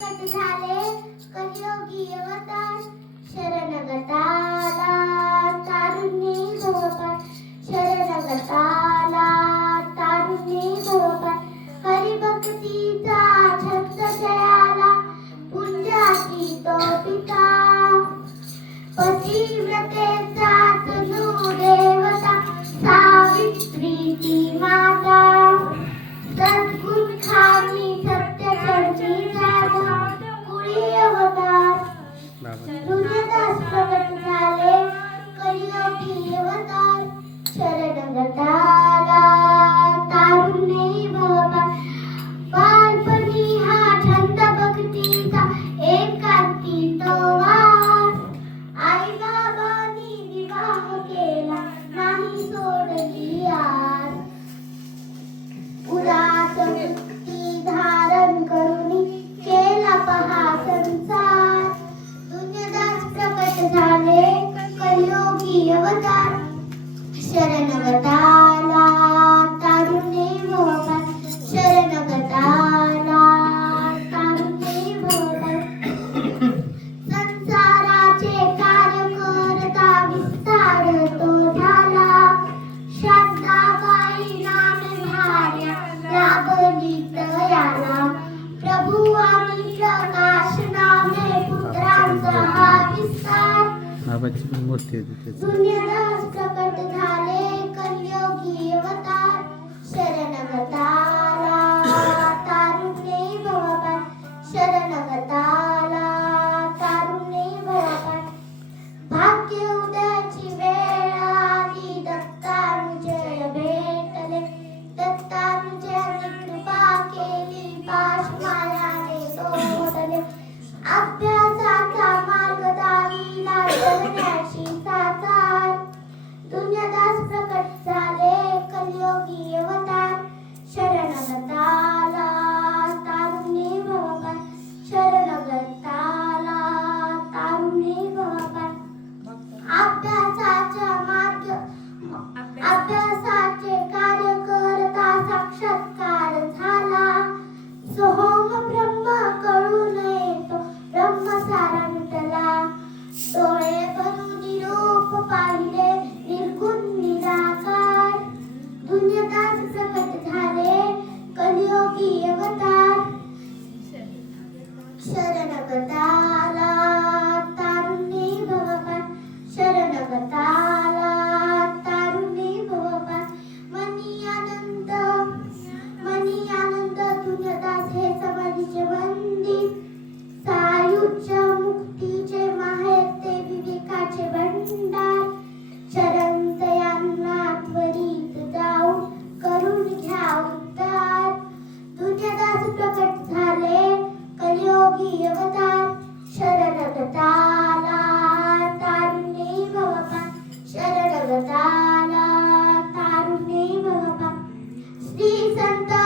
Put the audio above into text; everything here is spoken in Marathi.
झाले कलियोगी अवतार शरणगताला तारुण्य झोपान शरणगताला तारुण्य झोपान हरिभक्तीचा छंद जयाला पुंजाती तो पिता पतिव्रते ശരണവതാല बाबाची पण मूर्ती होती त्याची. सत्कार झाला सोहम ब्रह्म कळू नये तो ब्रह्म सारा डोळे भरून निरूप पाहिले, निर्गुण निराकार. दुनियादास सकट झाले, कलियोगी अवतार. शरणगता Santo.